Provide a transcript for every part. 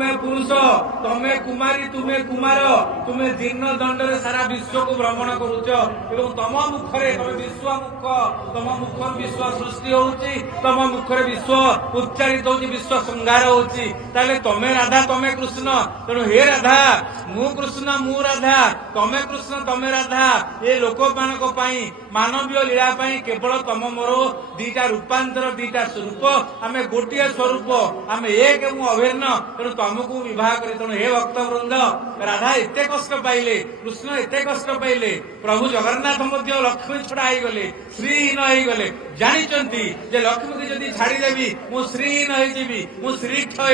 तमे पुरुष तमे कुमारी तुमे कुमार तुमे दीर्ण दंडरे सारा विश्व को भ्रमण करुच एवं तम मुखरे तमे विश्व मुख तम मुख विश्व सृष्टि होउची तम मुखरे विश्व उच्चारित होउची विश्व संहार होउची ताले तमे राधा तमे कृष्ण तेणु हे राधा मु कृष्ण मु राधा तमे कृष्ण तमे राधा ए लोक मानक पई मानवीय लीला पई केवल तम मोर दीटा रूपांतर दीटा स्वरूप आमे गोटिए स्वरूप आमे एक एवं अभिन्न तेणु तमको विवाह करी तेणु हे भक्त वृंद राधा एते कष्ट पाइले कृष्ण एते कष्ट पाइले प्रभु जगन्नाथ मध्य लक्ष्मी छड़ा हो गले श्रीहीन हो गले जानी जे लक्ष्मी की जदि छाड़देवी मु श्रीहीन हो श्रीक्ष हो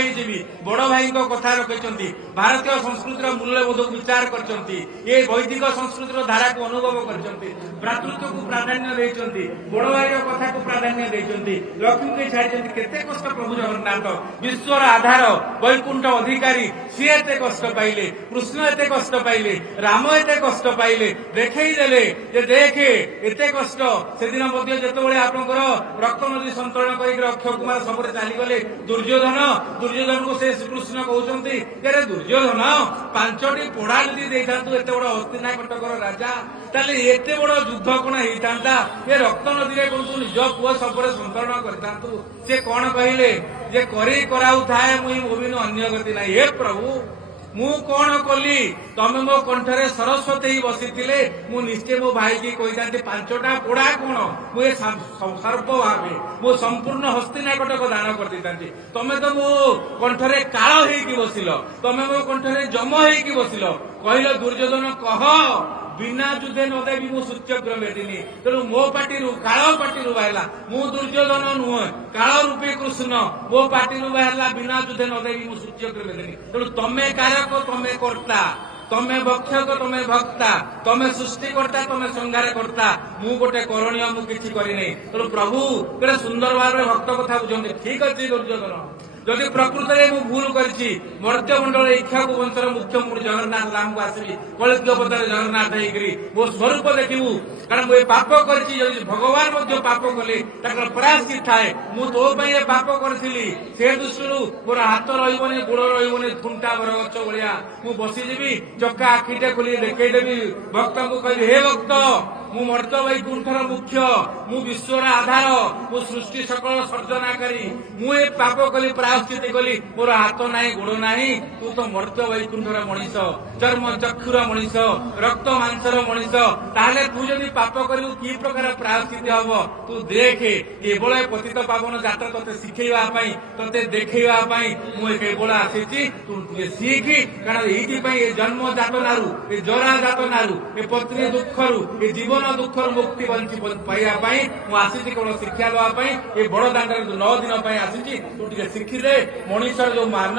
बड़ भाई कथा रखी भारतीय संस्कृतिर मूल्यबोध को विचार करछंती ये वैदिक संस्कृतिर धारा को अनुभव करछंती भ्रातृत्व को प्राधान्य देइछंती बड़ भाई कथा को प्राधान्य देइछंती लक्ष्मी के छाड़छंती केते कष्ट प्रभु जगन्नाथ विश्वर आधार वैकुंठ अधिकारी सी एते कष्ट पाइले कृष्ण एते कष्ट पाइले राम एते कष्ट पाइले देखई देले जे देखे एते कष्ट से दिन मध्य जेतेबेले आपनकर रक्त नदी संतुलन करिक अक्षय कुमार सबरे चाली गले दुर्योधन को से कृष्ण कहउचंती जे दुर्योधन पांचटी पोड़ा जदि देइथांतु एते बड़ हस्तिनाकटकर राजा ताले एते बड़ युद्ध कोन हेइथांता ए रक्त नदी रे कोन निज पुओ सबरे संतुलन करथांतु से कोन कहिले जे करी कराउ थाए मुई भूमिन अन्य गति नाही हे प्रभु मु कौन कली तमे मो कंठरे सरस्वती ही बसी मु निश्चय मो भाई की कही पांचटा पोड़ा कौन मुझे सर्प भावे मु संपूर्ण हस्तिनाकटक दान कर तमे तो मो कंठरे काल हो बसिल तमे मो कंठरे जम हो बसिल कहल दुर्योधन कह बिना युद्धे न देवी मु सूच्यग्र भेटिनी तेणु मो पार्टी काल पार्टी बाहला मु दुर्योधन नुह काल रूपी कृष्ण मो पार्टी बाहला बिना युद्धे न देवी मु सूच्यग्र भेटिनी तेणु तमे कारक तमे कर्ता तमे भक्षक तमे भक्ता तमे सृष्टिकर्ता तमे संहार कर्ता मु गोटे करणीय मु किछि करिनी तेणु प्रभु केते सुंदर भाव भक्त कथा बुझंती ठीक अछि दुर्योधन जदि प्रकृत में मु भूल करी मर्त्यमंडल इच्छाकू वंशर मुख्य मुझे जगन्नाथ राम को आसवि कलित पदर जगन्नाथ होगी मो स्वरूप देखू कारण मुझे पाप कर भगवान पाप कले प्रायश्चित थाए मु तो पाप करी से दृष्टि मोर हाथ रही गोड़ रही खुंटा बर गच भाया मु बसीजी चका आखिटे खोली देखईदेवी भक्त को कहि हे भक्त मु मर्त्य वैकुंठर मुख्य मु विश्वर आधार मु सृष्टि सकल सर्जनाकारी मु ए पाप कली प्रायश्चित कली मोर हाथ नाही गोड़ नाही तू तो मर्त्य वैकुंठर मनीष चर्म चक्षुर मनीष रक्त मांसर मनीष ताहले तू जदि पाप करू कि प्रकार प्रायश्चित हब तू देखे केवल पतित पावन जात्रा तोते शिखेइबा पई तोते देखैबा पई मु केवल आसीछि तू शिखी कारण एइति पई ए जन्म जातनारू ए जरा जातनारू ए पत्नी दुखरू ए जीवन दुखर मुक्ति बंची पाइबा मु आसी केवल शिक्षा देवाई ये बड़ दाण्ड 9 दिन आसी तू टे शिखिले मनीषर जो मान